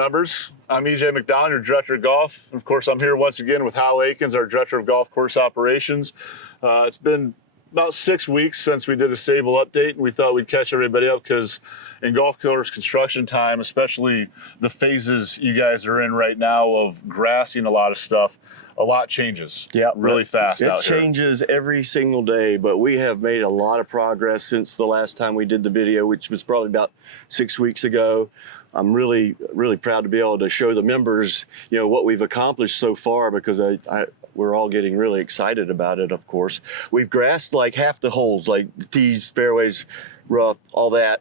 members? I'm EJ McDonald, your Director of Golf. Of course, I'm here once again with Hal Akins, our Director of Golf Course Operations. It's been about 6 weeks since we did a Sabal update, and we thought we'd catch everybody up because in golf course construction time, especially the phases you guys are in right now of grassing a lot of stuff, a lot changes really fast out here. It changes every single day, but we have made a lot of progress since the last time we did the video, which was probably about 6 weeks ago. I'm really proud to be able to show the members, what we've accomplished so far, because we're all getting really excited about it, of course. We've grassed like half the holes, like the tees, fairways, rough, all that,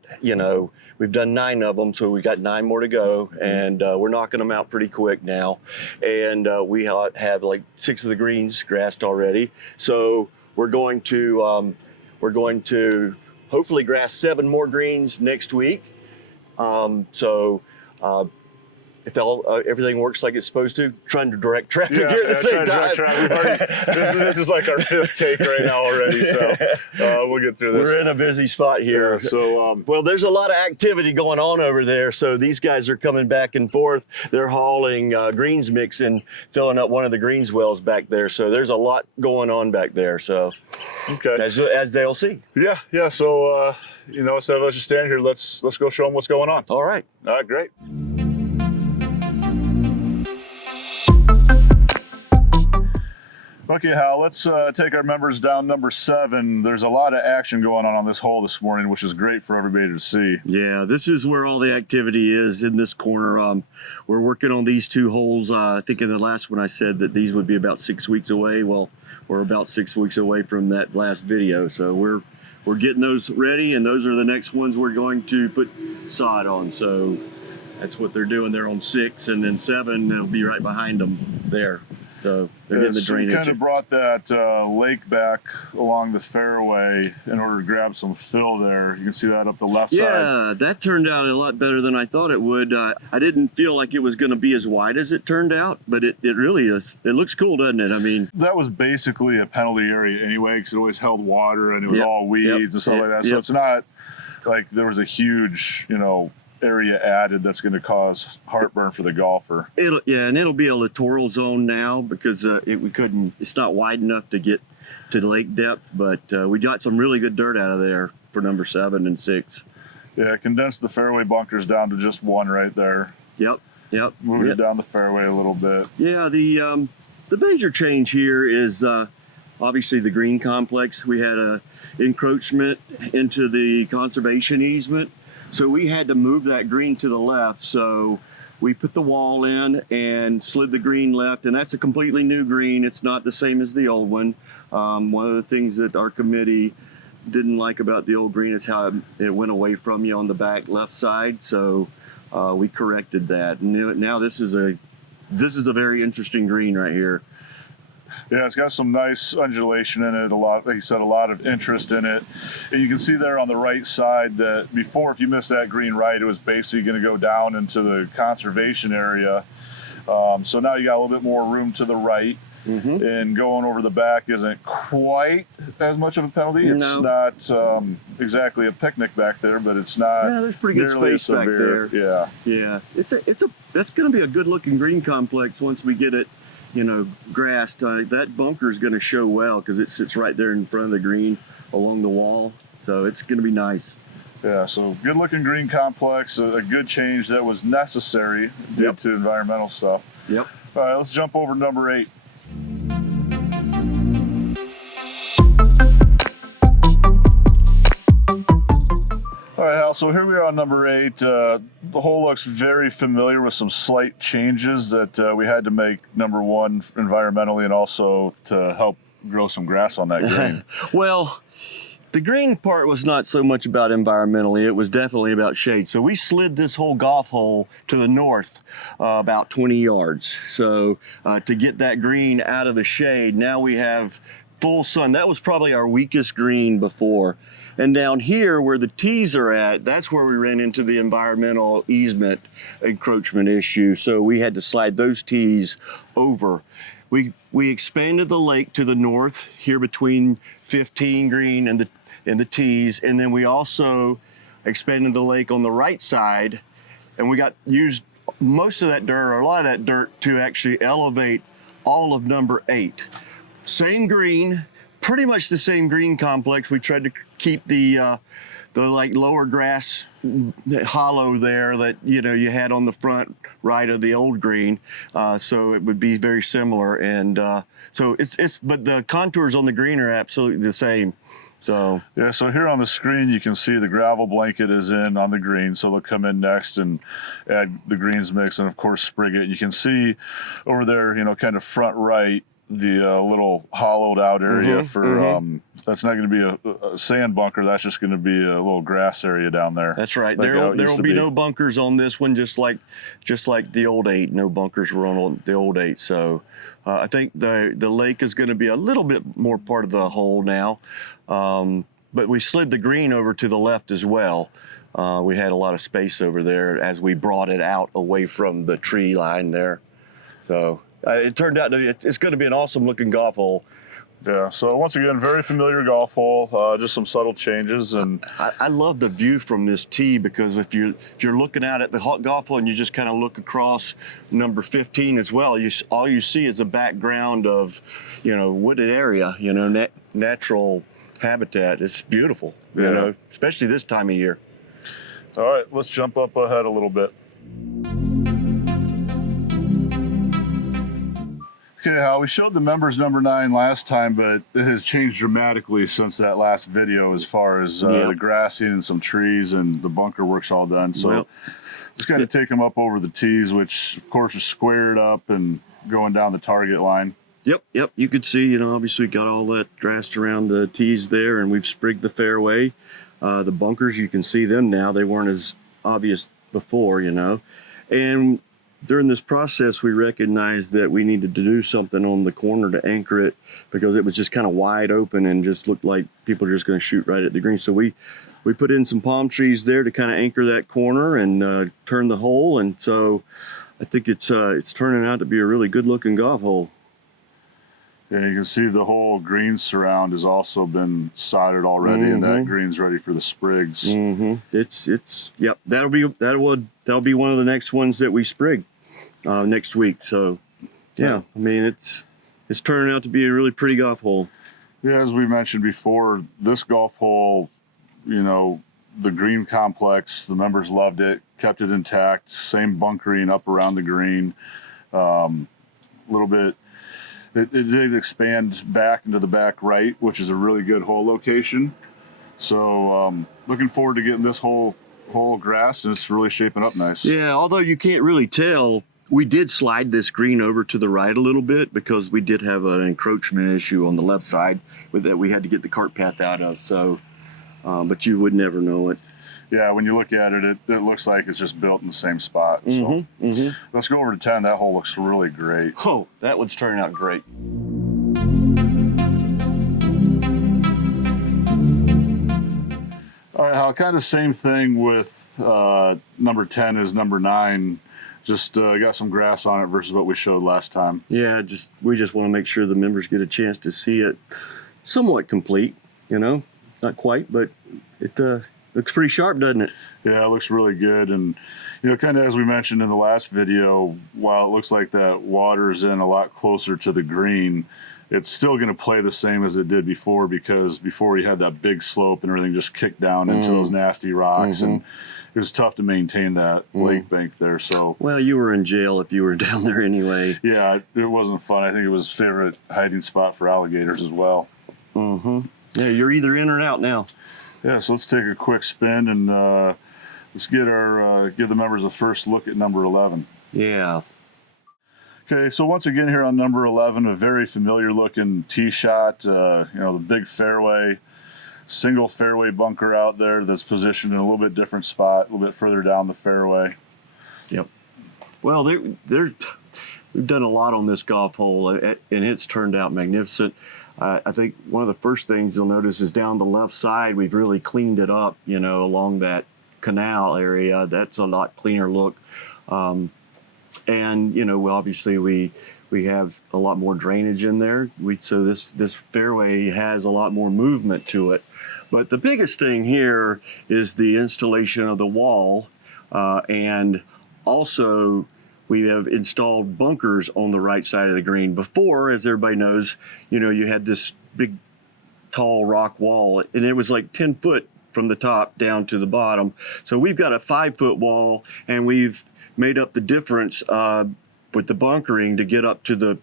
We've done 9 of them, so we got 9 more to go, and we're knocking them out pretty quick now. And we have like 6 of the greens grassed already. So we're going to hopefully grass 7 more greens next week. If everything works like it's supposed to, trying to direct traffic here at the same time. This is like our 5th take right now already, so we'll get through this. We're in a busy spot here. Yeah, so, well, there's a lot of activity going on over there, so these guys are coming back and forth. They're hauling greens mix and filling up one of the greens wells back there, so there's a lot going on back there, so okay, as they'll see. Yeah, so instead of us just standing here, let's go show them what's going on. All right, great. Okay, Hal, let's take our members down number 7. There's a lot of action going on this hole this morning, which is great for everybody to see. Yeah, this is where all the activity is in this corner. We're working on these 2 holes. I think in the last one I said that these would be about 6 weeks away. Well, we're about 6 weeks away from that last video, so we're getting those ready, and those are the next ones we're going to put sod on. So that's what they're doing. They're on 6, and then 7, they'll be right behind them there. So they're getting the drainage. We kind of brought that lake back along the fairway in order to grab some fill there. You can see that up the left side. Yeah, that turned out a lot better than I thought it would. I didn't feel like it was going to be as wide as it turned out, but it really is. It looks cool, doesn't it? I mean, that was basically a penalty area anyway, because it always held water and it was all weeds and stuff like that. So it's not like there was a huge, area added that's going to cause heartburn for the golfer. It'll be a littoral zone now because it's not wide enough to get to the lake depth, but we got some really good dirt out of there for number 7 and 6. Yeah, condensed the fairway bunkers down to just 1 right there. Yep. Moved it down the fairway a little bit. Yeah, the major change here is obviously the green complex. We had a encroachment into the conservation easement, so we had to move that green to the left. So we put the wall in and slid the green left, and that's a completely new green. It's not the same as the old one. One of the things that our committee didn't like about the old green is how it went away from you on the back left side. So we corrected that. And now this is a very interesting green right here. Yeah, it's got some nice undulation in it, like you said, a lot of interest in it. And you can see there on the right side that before, if you missed that green right, it was basically going to go down into the conservation area. So now you got a little bit more room to the right. And going over the back isn't quite as much of a penalty. It's not exactly a picnic back there, but it's not. Yeah, there's pretty good space back there. Yeah. That's going to be a good looking green complex once we get it, grassed. That bunker is going to show well because it sits right there in front of the green along the wall. So it's going to be nice. Yeah, so good looking green complex, a good change that was necessary due to environmental stuff. Yep. All right, let's jump over to number 8. All right, Hal, so here we are on number 8. The hole looks very familiar with some slight changes that we had to make, number 1, environmentally, and also to help grow some grass on that green. Well, the green part was not so much about environmentally, it was definitely about shade. So we slid this whole golf hole to the north about 20 yards. So to get that green out of the shade, now we have full sun. That was probably our weakest green before. And down here where the tees are at, that's where we ran into the environmental easement encroachment issue. So we had to slide those tees over. We expanded the lake to the north here between 15 green and the tees. And then we also expanded the lake on the right side, and we used most of that dirt, or a lot of that dirt, to actually elevate all of number 8. Same green, pretty much the same green complex. We tried to keep the like lower grass hollow there that you had on the front right of the old green, so it would be very similar. And so but the contours on the green are absolutely the same. So yeah, so here on the screen you can see the gravel blanket is in on the green, so they'll come in next and add the greens mix and of course sprig it. You can see over there, kind of front right, the little hollowed out area for that's not going to be a sand bunker. That's just going to be a little grass area down there. That's right. Like there will be no bunkers on this one, just like the old 8. No bunkers were on the old 8. So I think the lake is going to be a little bit more part of the whole now. But we slid the green over to the left as well. We had a lot of space over there as we brought it out away from the tree line there. So it turned out it's going to be an awesome looking golf hole. Yeah, so once again, very familiar golf hole, just some subtle changes. And I love the view from this tee, because if you're looking out at the golf hole and you just kind of look across number 15 as well, all you see is a background of, wooded area, natural habitat. It's beautiful, especially this time of year. All right, let's jump up ahead a little bit. Okay, Hal, we showed the members number 9 last time, but it has changed dramatically since that last video as far as the grassing and some trees and the bunker work's all done. So just kind of take them up over the tees, which of course are squared up and going down the target line. Yep. You could see, obviously got all that grassed around the tees there, and we've sprigged the fairway. The bunkers, you can see them now. They weren't as obvious before, And during this process, we recognized that we needed to do something on the corner to anchor it, because it was just kind of wide open and just looked like people are just going to shoot right at the green. So we put in some palm trees there to kind of anchor that corner and turn the hole. And so I think it's turning out to be a really good looking golf hole. Yeah, you can see the whole green surround has also been sodded already, and that green's ready for the sprigs. Yep. That'll be one of the next ones that we sprig next week. So yeah, I mean it's turning out to be a really pretty golf hole. Yeah, as we mentioned before, this golf hole, the green complex, the members loved it, kept it intact, same bunkering up around the green, a little bit. It did expand back into the back right, which is a really good hole location. So looking forward to getting this whole grass, and it's really shaping up nice. Yeah, although you can't really tell, we did slide this green over to the right a little bit because we did have an encroachment issue on the left side that we had to get the cart path out of. So, but you would never know it. Yeah, when you look at it, it looks like it's just built in the same spot. So let's go over to 10. That hole looks really great. Oh, that one's turning out great. All right, Hal, kind of same thing with number 10 as number 9. Just got some grass on it versus what we showed last time. Yeah, we just want to make sure the members get a chance to see it somewhat complete, not quite, but it looks pretty sharp, doesn't it? Yeah, it looks really good. And, kind of as we mentioned in the last video, while it looks like that water's in a lot closer to the green, it's still going to play the same as it did before, because before you had that big slope and everything just kicked down into those nasty rocks. And it was tough to maintain that lake bank there. So, well, you were in jail if you were down there anyway. Yeah, it wasn't fun. I think it was a favorite hiding spot for alligators as well. Yeah, you're either in or out now. Yeah, so let's take a quick spin and let's give the members a first look at number 11. Yeah. Okay, so once again here on number 11, a very familiar looking tee shot. The big fairway, single fairway bunker out there that's positioned in a little bit different spot, a little bit further down the fairway. Yep. Well, we've done a lot on this golf hole, and it's turned out magnificent. I think one of the first things you'll notice is down the left side, we've really cleaned it up, along that canal area. That's a lot cleaner look. And, obviously we have a lot more drainage in there. So this fairway has a lot more movement to it. But the biggest thing here is the installation of the wall, and also, we have installed bunkers on the right side of the green. Before, as everybody knows, you had this big, tall rock wall, and it was like 10 foot from the top down to the bottom. So we've got a 5-foot wall, and we've made up the difference with the bunkering to get up to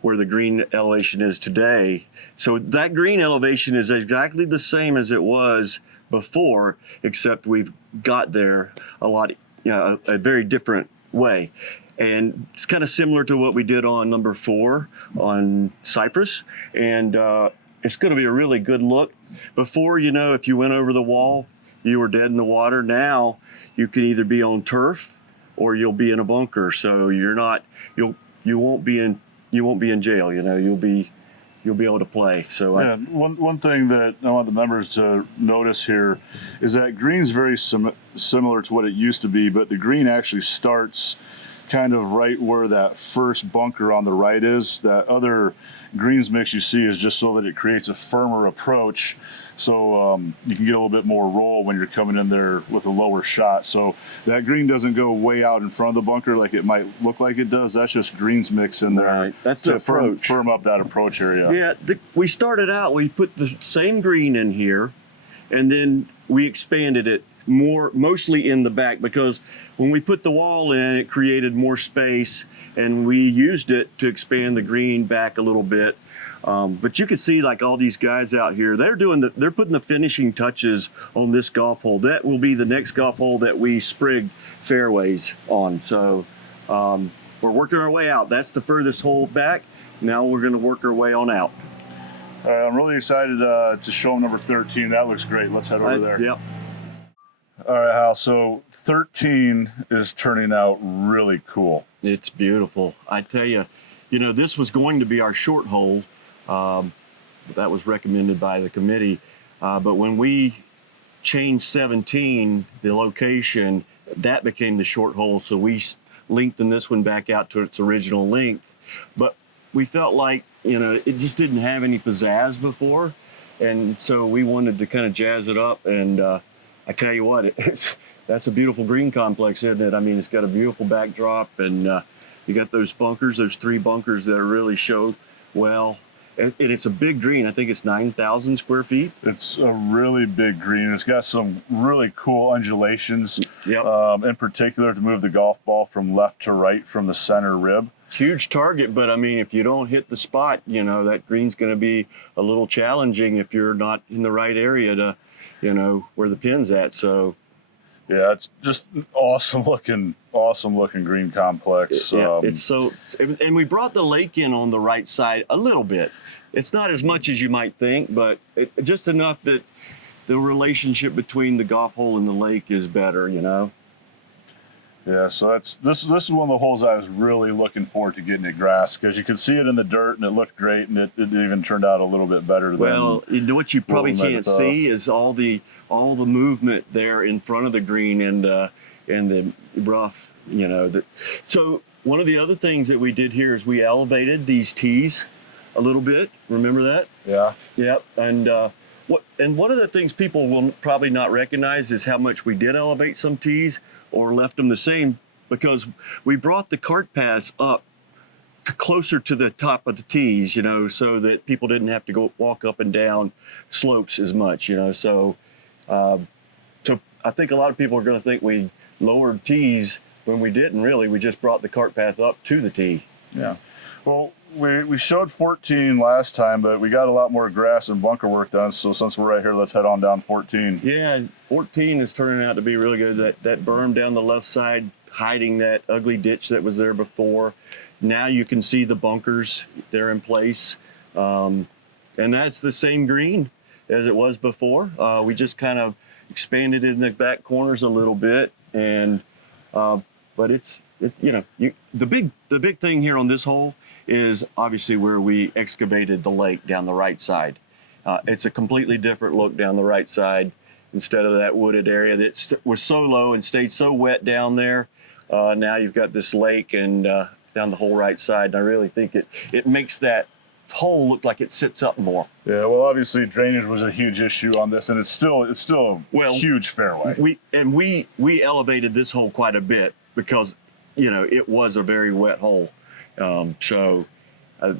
where the green elevation is today. So that green elevation is exactly the same as it was before, except we've got there a very different way. And it's kind of similar to what we did on number 4 on Cypress. And it's going to be a really good look. Before, if you went over the wall, you were dead in the water. Now you can either be on turf or you'll be in a bunker. So you won't be in jail. You'll be able to play. So yeah, one thing that I want the members to notice here is that green's very similar to what it used to be, but the green actually starts kind of right where that first bunker on the right is. That other greens mix you see is just so that it creates a firmer approach, so you can get a little bit more roll when you're coming in there with a lower shot. So that green doesn't go way out in front of the bunker like it might look like it does. That's just greens mix in there. Right. That's the approach. Firm up that approach area. Yeah, we started out, we put the same green in here, and then we expanded it mostly in the back, because when we put the wall in, it created more space, and we used it to expand the green back a little bit. But you can see, like, all these guys out here, they're putting the finishing touches on this golf hole. That will be the next golf hole that we sprig fairways on. So we're working our way out. That's the furthest hole back. Now we're going to work our way on out. All right, I'm really excited to show them number 13. That looks great. Let's head over there. Yep. All right, Hal, so 13 is turning out really cool. It's beautiful. I tell you, this was going to be our short hole. That was recommended by the committee. But when we changed 17, the location, that became the short hole. So we lengthened this one back out to its original length. But we felt like, it just didn't have any pizzazz before. And so we wanted to kind of jazz it up. And I tell you what, that's a beautiful green complex, isn't it? I mean, it's got a beautiful backdrop, and you got those 3 bunkers that really show well. And it's a big green. I think it's 9,000 square feet. It's a really big green. It's got some really cool undulations, Yep. In particular to move the golf ball from left to right from the center rib. Huge target, but I mean, if you don't hit the spot, that green's going to be a little challenging if you're not in the right area to, where the pin's at. So yeah, it's just awesome looking green complex. Yeah, it's so, and we brought the lake in on the right side a little bit. It's not as much as you might think, but just enough that the relationship between the golf hole and the lake is better, Yeah, so this is one of the holes I was really looking forward to getting at grass, because you could see it in the dirt and it looked great, and it even turned out a little bit better than. Well, what you probably can't see is all the movement there in front of the green and the rough, So one of the other things that we did here is we elevated these tees a little bit. Remember that? Yeah. Yep. And one of the things people will probably not recognize is how much we did elevate some tees or left them the same, because we brought the cart paths up closer to the top of the tees, so that people didn't have to walk up and down slopes as much, So I think a lot of people are going to think we lowered tees when we didn't really. We just brought the cart path up to the tee. Yeah. Well, we showed 14 last time, but we got a lot more grass and bunker work done. So since we're right here, let's head on down 14. Yeah, 14 is turning out to be really good. That berm down the left side, hiding that ugly ditch that was there before. Now you can see the bunkers, they're in place. And that's the same green as it was before. We just kind of expanded it in the back corners a little bit. And but the big thing here on this hole is obviously where we excavated the lake down the right side. It's a completely different look down the right side, instead of that wooded area that was so low and stayed so wet down there. Now you've got this lake and down the whole right side, and I really think it makes that hole look like it sits up more. Yeah, well, obviously drainage was a huge issue on this, and it's still a huge fairway. We elevated this hole quite a bit, because you know, it was a very wet hole. So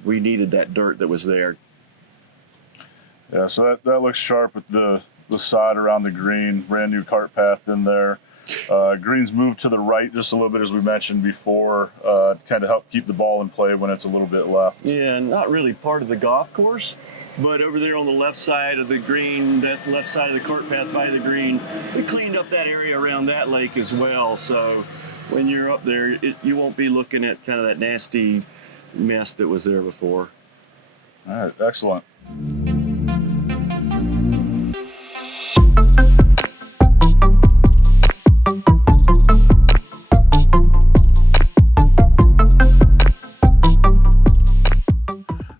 we needed that dirt that was there. Yeah, so that looks sharp with the sod around the green, brand new cart path in there. Greens moved to the right just a little bit, as we mentioned before, kind of help keep the ball in play when it's a little bit left. Yeah, not really part of the golf course, but over there on the left side of the green, that left side of the cart path by the green, we cleaned up that area around that lake as well. So when you're up there, you won't be looking at kind of that nasty mess that was there before. All right, excellent.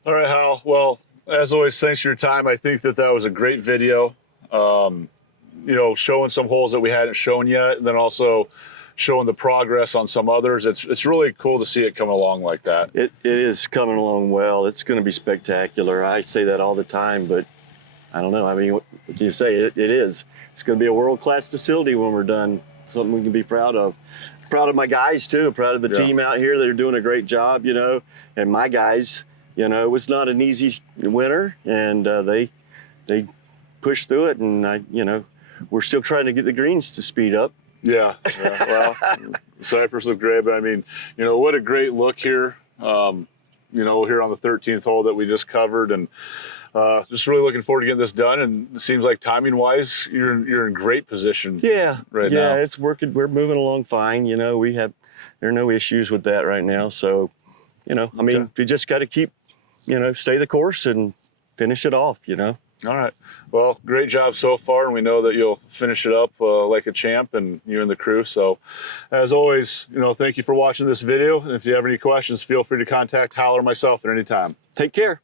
All right, Hal. Well, as always, thanks for your time. I think that was a great video. You know, showing some holes that we hadn't shown yet, and then also showing the progress on some others. It's really cool to see it coming along like that. It is coming along well. It's going to be spectacular. I say that all the time, but I don't know. I mean, what can you say? It is. It's going to be a world-class facility when we're done. Something we can be proud of. Proud of my guys too. Proud of the team out here. They're doing a great job, you know. And my guys, you know, it was not an easy winter, and they pushed through it. And you know, we're still trying to get the greens to speed up. Yeah. Well, Cypress looked great, but I mean, you know, what a great look here. You know, here on the 13th hole that we just covered, and just really looking forward to getting this done. And it seems like timing-wise, you're in great position. Yeah, right now. Yeah, it's working. We're moving along fine. You know, there are no issues with that right now. So, you know, I mean, we just got to keep, you know, stay the course and finish it off. You know. All right. Well, great job so far, and we know that you'll finish it up like a champ, and you and the crew. So, as always, you know, thank you for watching this video. And if you have any questions, feel free to contact Hal or myself at any time. Take care.